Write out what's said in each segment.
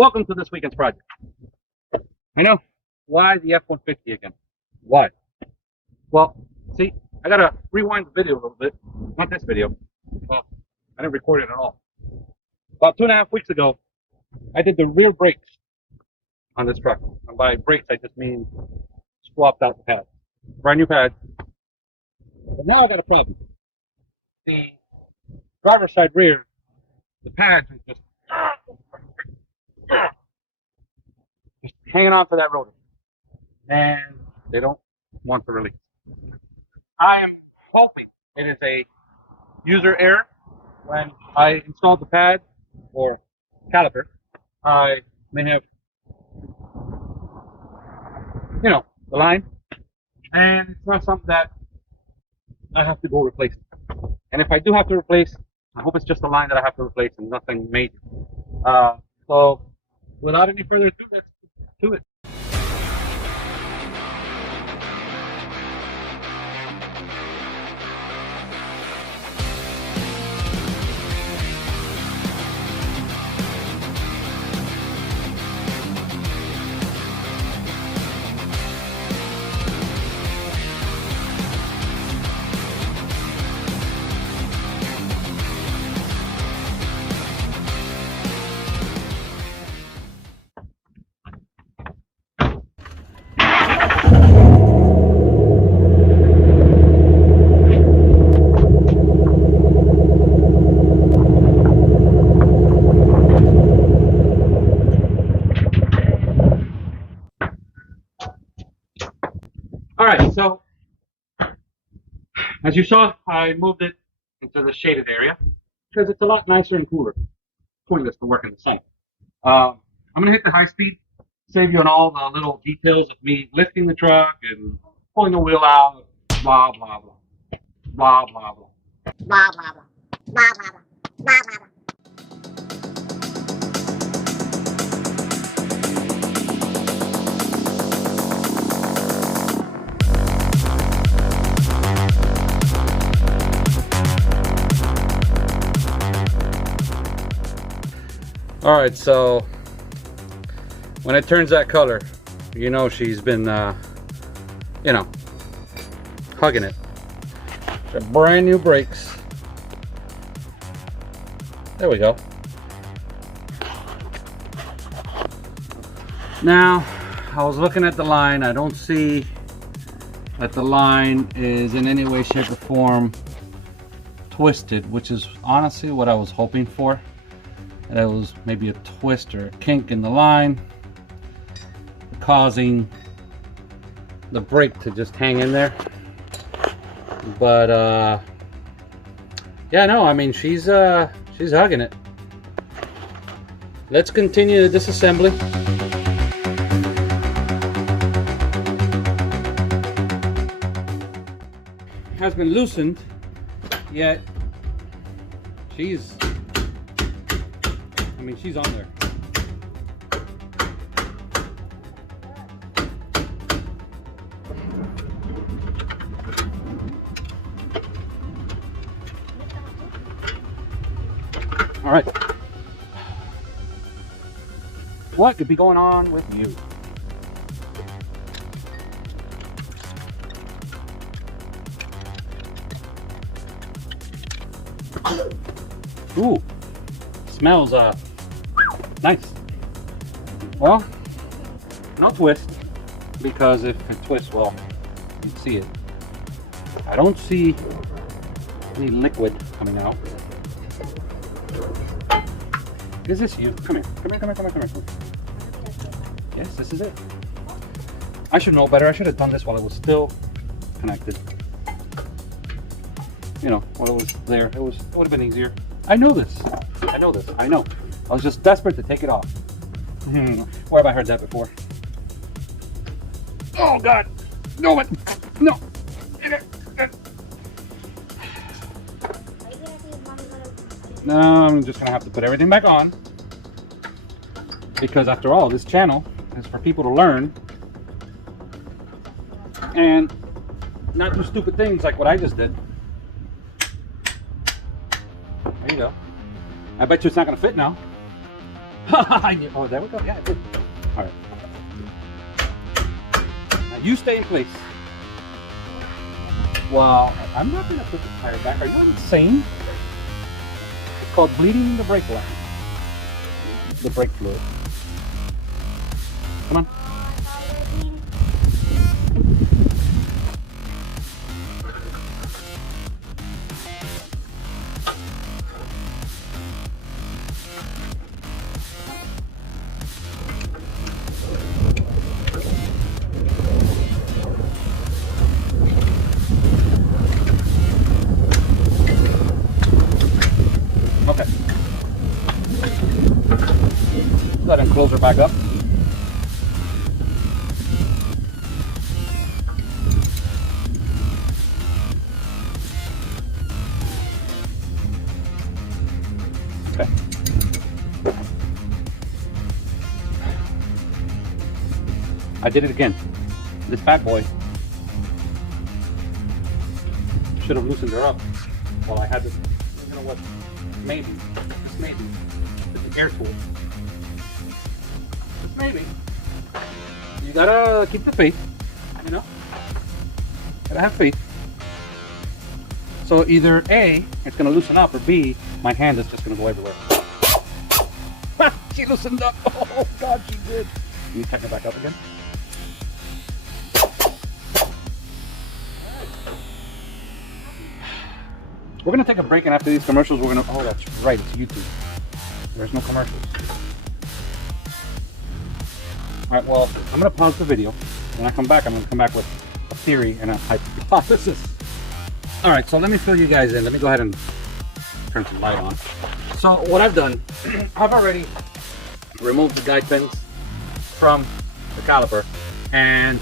Welcome to this weekend's project. I know. Why the F-150 again? Why? Well, see, I gotta rewind the video a little bit. Not this video. Well, I didn't record it at all. About 2.5 weeks ago, I did the rear brakes on this truck. And by brakes, I just mean swapped out the pads. Brand new pads. But now I got a problem. The driver's side rear, the pads are just hanging on to that rotor. And they don't want to release. I am hoping it is a user error. When I installed the pad or caliper, I may have, the line, and it's not something that I have to go replace. And if I do have to replace, I hope it's just a line that I have to replace and nothing major. So, without any further ado, let's get to it. Alright, so as you saw, I moved it into the shaded area because it's a lot nicer and cooler. Pointless to work in the sun. I'm going to hit the high speed, save you on all the little details of me lifting the truck and pulling the wheel out, blah, blah, blah. Blah, blah, blah. Blah, blah, blah. Blah, blah, blah. Blah, blah, blah. Alright, so when it turns that color, you know she's been, hugging it. The brand new brakes. There we go. Now, I was looking at the line. I don't see that the line is in any way, shape, or form twisted, which is honestly what I was hoping for. That was maybe a twist or a kink in the line, causing the brake to just hang in there. But yeah, no, I mean she's hugging it. Let's continue the disassembly. Has been loosened, yet she's on there. All right. What could be going on with you? Ooh, smells nice. Well, no twist, because if it twists, well, you can see it. I don't see any liquid coming out. Is this you? Come here. Come here. Yes, this is it. I should know better. I should have done this while it was still connected. While it was there. It would have been easier. I know this. I know. I was just desperate to take it off. Where have I heard that before? Oh God! No! No! No, I'm just gonna have to put everything back on, because after all, this channel is for people to learn and not do stupid things like what I just did. There you go. I bet you it's not gonna fit now. Oh, there we go. Yeah, good. All right. Now you stay in place. Well, I'm not going to put the tire back. Are you insane? It's called bleeding the brake line. The brake fluid. Come on. Okay. Go ahead and close her back up. Okay. I did it again. This bad boy should have loosened her up. Well, I had this, you know what, maybe, just maybe, it's an air tool. Just maybe. You gotta keep the faith, you know? Gotta have faith. So either A, it's gonna loosen up, or B, my hand is just gonna go everywhere. She loosened up. Oh God, she did. Can you tighten it back up again? We're gonna take a break, and after these commercials, we're gonna. Oh, that's right. It's YouTube. There's no commercials. All right. Well, I'm gonna pause the video. When I come back, I'm gonna come back with a theory and a hypothesis. All right. So let me fill you guys in. Let me go ahead and turn some light on. So what I've done, I've already removed the guide pins from the caliper, and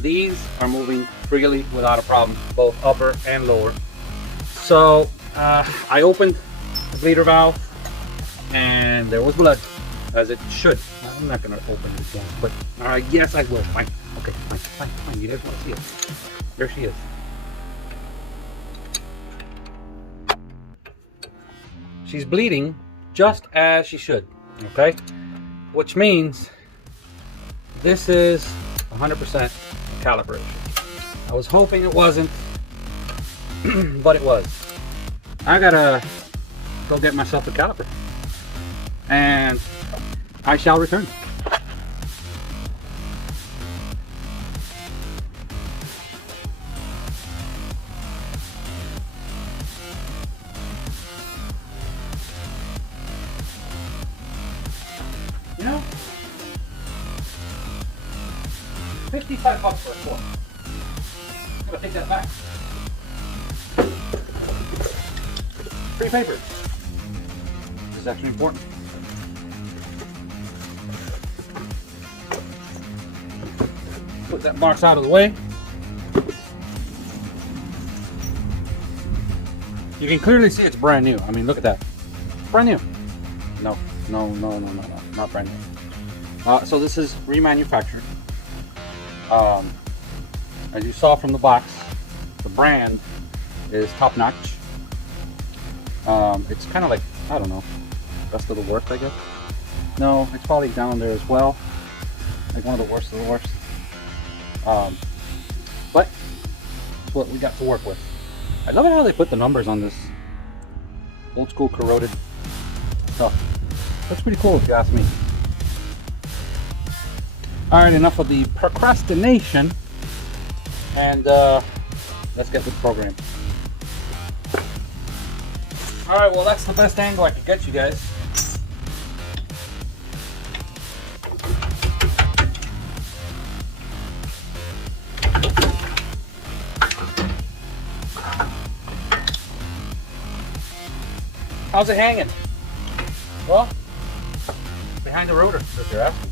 these are moving freely without a problem, both upper and lower. So I opened the bleeder valve, and there was blood, as it should. I'm not gonna open it again, but yes, I will. Fine. Okay, fine. You guys want to see it? There she is. She's bleeding just as she should. Okay, which means this is 100% caliper issue. I was hoping it wasn't. But it was. I gotta go get myself a caliper, and I shall return. You know, $55 for a quart. I'm gonna take that back. Free paper. This is actually important. Put that box out of the way. You can clearly see it's brand new. I mean, look at that. Brand new. No, not brand new. So this is remanufactured. As you saw from the box, the brand is top notch. It's kind of like, I don't know, best of the worst, I guess. No, it's probably down there as well. Like one of the worst of the worst. But it's what we got to work with. I love it how they put the numbers on this old school corroded stuff. That's pretty cool if you ask me. Alright, enough of the procrastination, and let's get with the program. Alright, well that's the best angle I could get you guys. How's it hanging? Well, behind the rotor, if you're asking.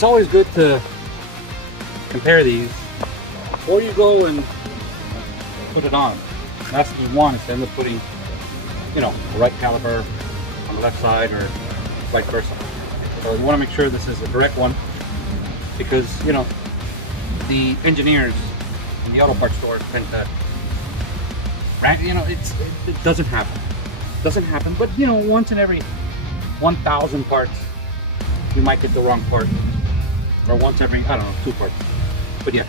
it's always good to compare these before you go and put it on. That's what you want, instead of putting, you know, the right caliper on the left side or vice versa. So you want to make sure this is the correct one, because, you know, the engineers in the auto parts store tend to, you know, it doesn't happen. It doesn't happen, but, you know, once in every 1,000 parts, you might get the wrong part. Or once every, I don't know, 2 parts. But yeah,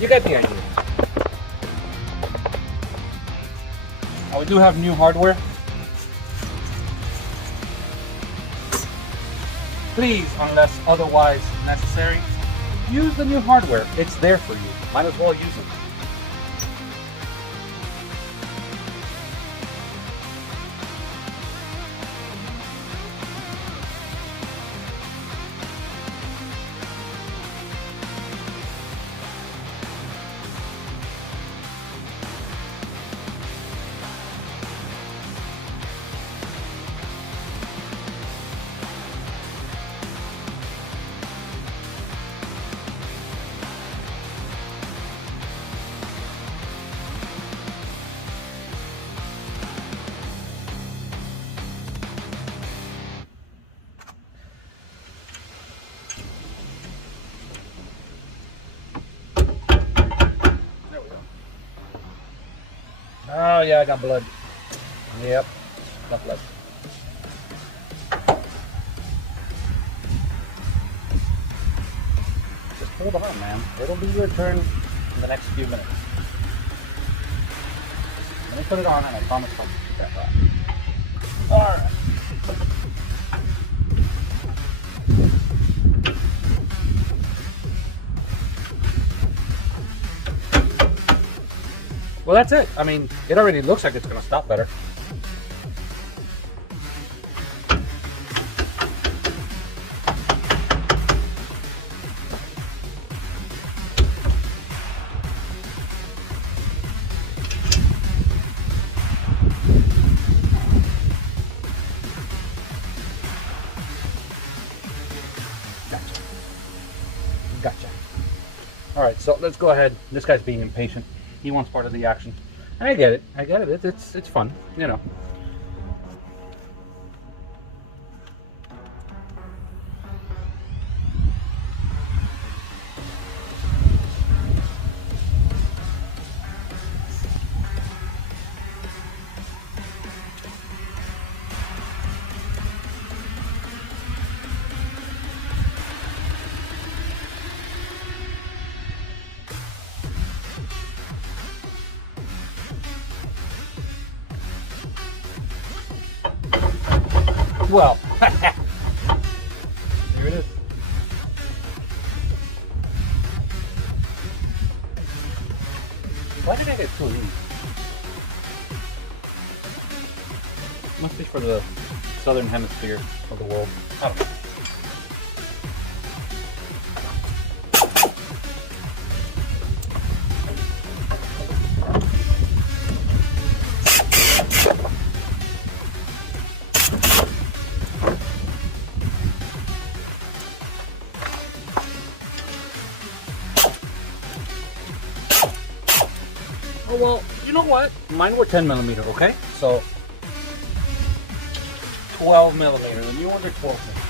you get the idea. Now, we do have new hardware. Please, unless otherwise necessary, use the new hardware. It's there for you. Might as well use it. Oh yeah, I got blood. Yep, got blood. Just hold on, man. It'll be your turn in the next few minutes. Let me put it on and I promise I'll keep that off. Alright. Well, that's it. I mean, it already looks like it's going to stop better. Gotcha. All right, so let's go ahead. This guy's being impatient. He wants part of the action. And I get it. I get it. It's fun, you know. Well, here it is. Why did I get 2 of these? Must be for the southern hemisphere of the world. I don't know. Oh, well, you know what? Mine were 10 millimeter, okay? So 12 millimeter. The new ones are 12 millimeter.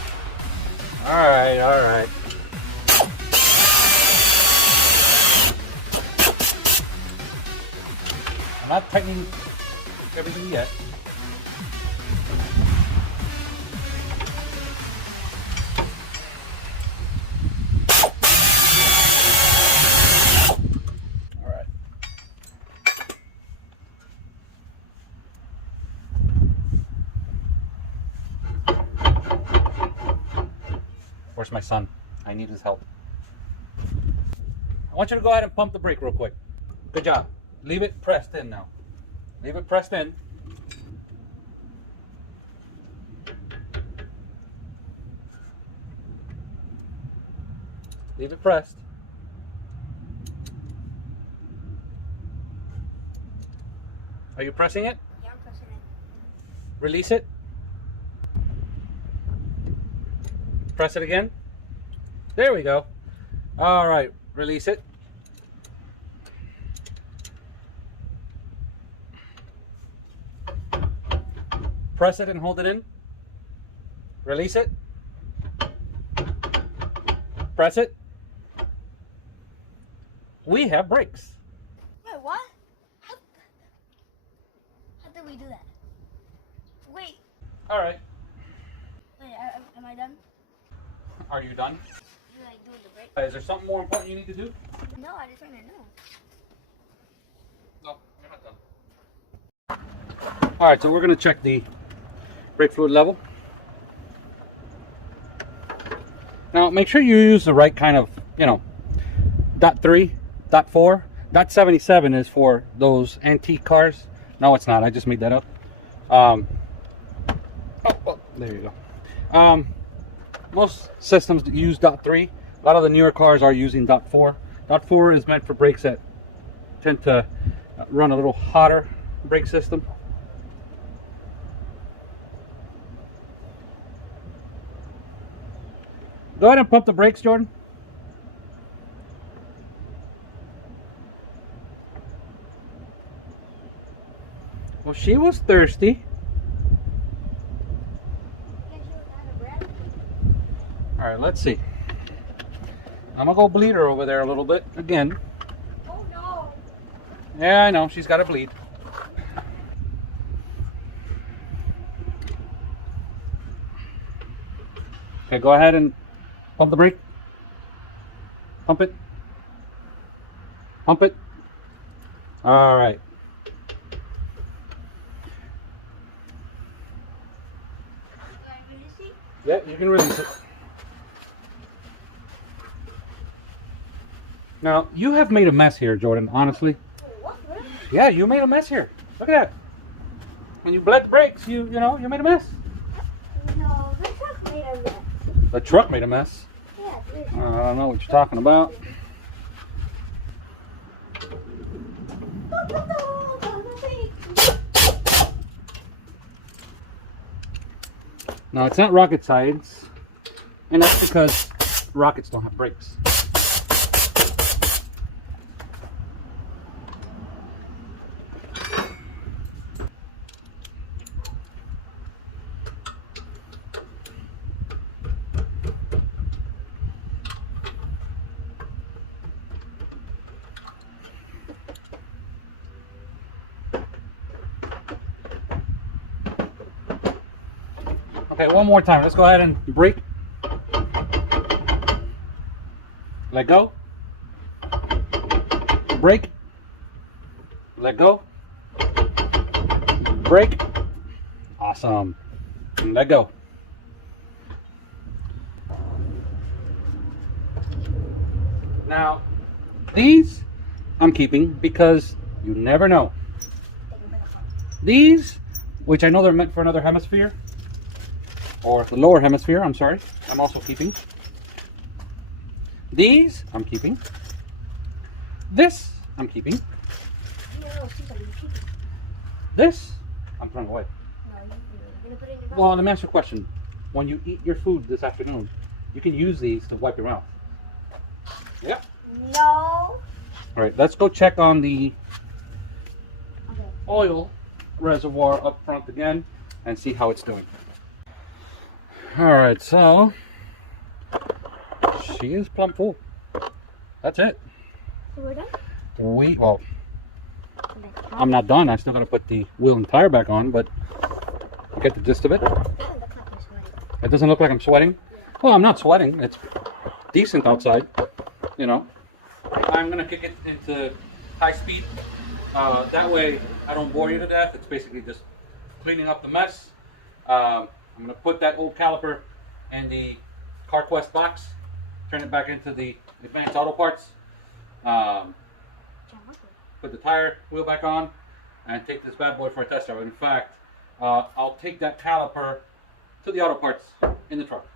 All right, all right. I'm not tightening everything yet. Where's my son? I need his help. I want you to go ahead and pump the brake real quick. Good job. Leave it pressed in now. Leave it pressed in. Leave it pressed. Are you pressing it? Yeah, I'm pressing it. Release it. Press it again. There we go. All right, release it. Press it and hold it in. Release it. Press it. We have brakes. Wait, what? How did we do that? Wait. All right. Wait, am I done? Are you done? Did I do the brake? Is there something more important you need to do? No, I just want to know. No, you're not done. All right, so we're going to check the brake fluid level. Now, make sure you use the right kind of, .3, .4. .77 is for those antique cars. No, it's not. I just made that up. Oh, there you go. Most systems use .3. A lot of the newer cars are using .4. .4 is meant for brakes that tend to run a little hotter brake system. Go ahead and pump the brakes, Jordan. Well, she was thirsty. All right, let's see. I'm gonna go bleed her over there a little bit again. Oh no! Yeah, I know, she's got to bleed. Okay, go ahead and pump the brake. Pump it. Pump it. All right. Yeah, you can release it. Now, you have made a mess here, Jordan, honestly. What? Yeah, you made a mess here. Look at that. When you bled the brakes, you made a mess. No, the truck made a mess. The truck made a mess. Yeah, I don't know what you're talking about. No, it's not rocket science. And that's because rockets don't have brakes. Okay, one more time. Let's go ahead and brake. Let go. Brake. Let go. Brake. Awesome. And let go. Now, these I'm keeping because you never know. These, which I know they're meant for another hemisphere, or the lower hemisphere, I'm sorry, I'm also keeping. These, I'm keeping. This, I'm keeping. This, I'm throwing away. Well, let me ask you a question. When you eat your food this afternoon, you can use these to wipe your mouth. Yep. No. All right, let's go check on the oil reservoir up front again and see how it's doing. All right, so she is plumb full. That's it. So we're done? Well, I'm not done. I still got to put the wheel and tire back on, but you get the gist of it. It doesn't look like I'm sweating. Well, I'm not sweating. It's decent outside, you know. I'm going to kick it into high speed. That way I don't bore you to death. It's basically just cleaning up the mess. I'm going to put that old caliper in the CarQuest box, turn it back into the Advanced Auto Parts, put the tire wheel back on, and take this bad boy for a test drive. In fact, I'll take that caliper to the auto parts in the truck.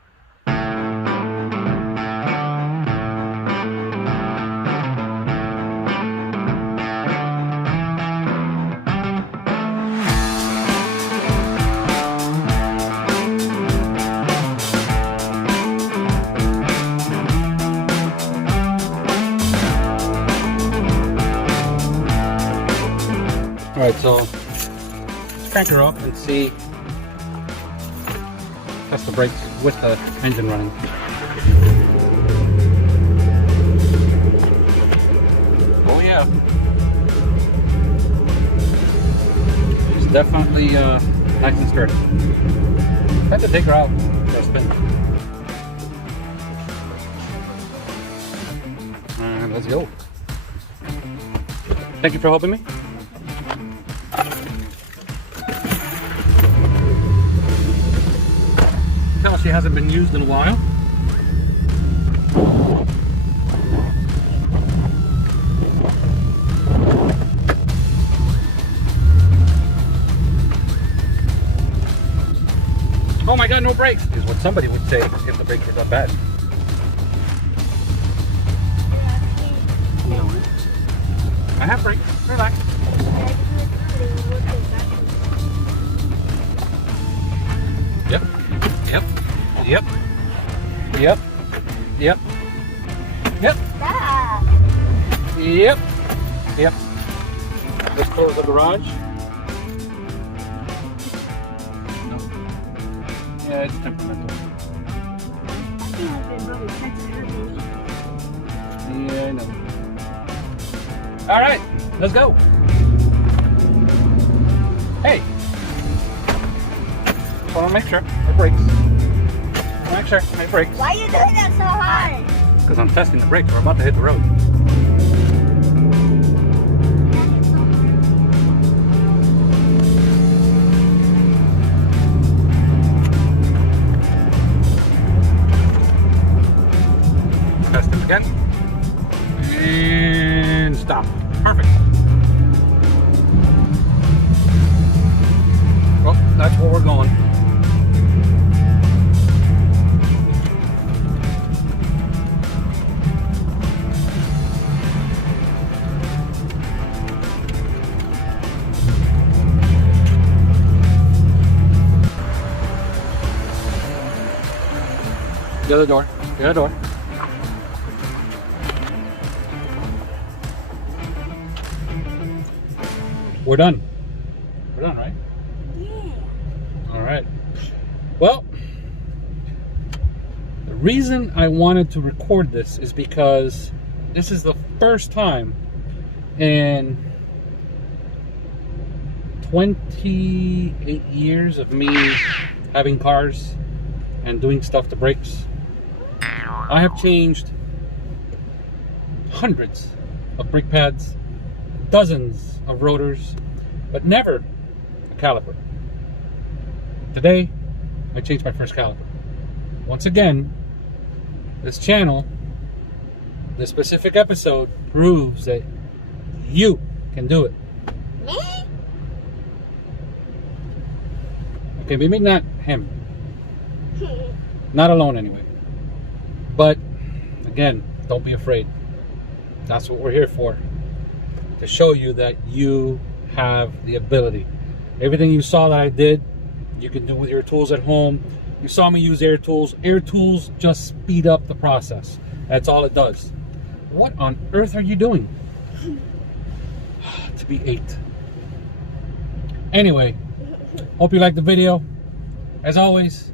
Alright, so let's crank her up and see. Test the brakes with the engine running. Oh yeah. She's definitely nice and sturdy. I had to take her out for a spin. And let's go. Thank you for helping me. Tell she hasn't been used in a while. Oh my god, no brakes, is what somebody would say if the brakes were that bad. No. I have brakes, relax. Yep, yep, yep, yep, yep, yep, yep, yep. Let's close the garage. No. Yeah, it's temperamental. Yeah, I know. All right, let's go. Hey. I want to make sure my brakes. Make sure my brakes. Why are you doing that so hard? Because I'm testing the brakes. We're about to hit the road. Test them again. And stop. Perfect. Well, that's where we're going. The other door. The other door. We're done. We're done, right? Yeah. All right. Well, the reason I wanted to record this is because this is the first time in 28 years of me having cars and doing stuff to brakes. I have changed hundreds of brake pads, dozens of rotors, but never a caliper. Today, I changed my first caliper. Once again, this channel, this specific episode, proves that you can do it. Me? Okay, maybe not him. Not alone anyway. But, again, don't be afraid. That's what we're here for. To show you that you have the ability. Everything you saw that I did, you can do with your tools at home. You saw me use air tools. Air tools just speed up the process. That's all it does. What on earth are you doing? To be 8. Anyway, hope you liked the video. As always,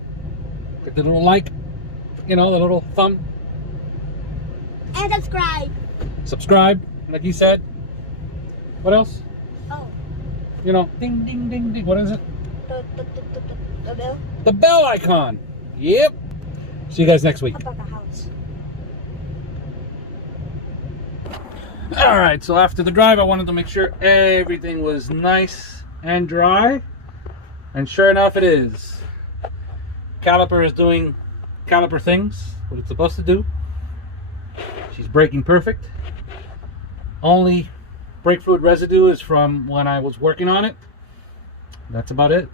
hit the little like, you know, the little thumb. And subscribe. Subscribe, like you said. What else? Oh. You know, ding, ding, ding, ding. What is it? The bill. The bell icon. Yep. See you guys next week. About the house. All right, so after the drive, I wanted to make sure everything was nice and dry. And sure enough, it is. Caliper is doing caliper things, what it's supposed to do. She's braking perfect. Only brake fluid residue is from when I was working on it. That's about it.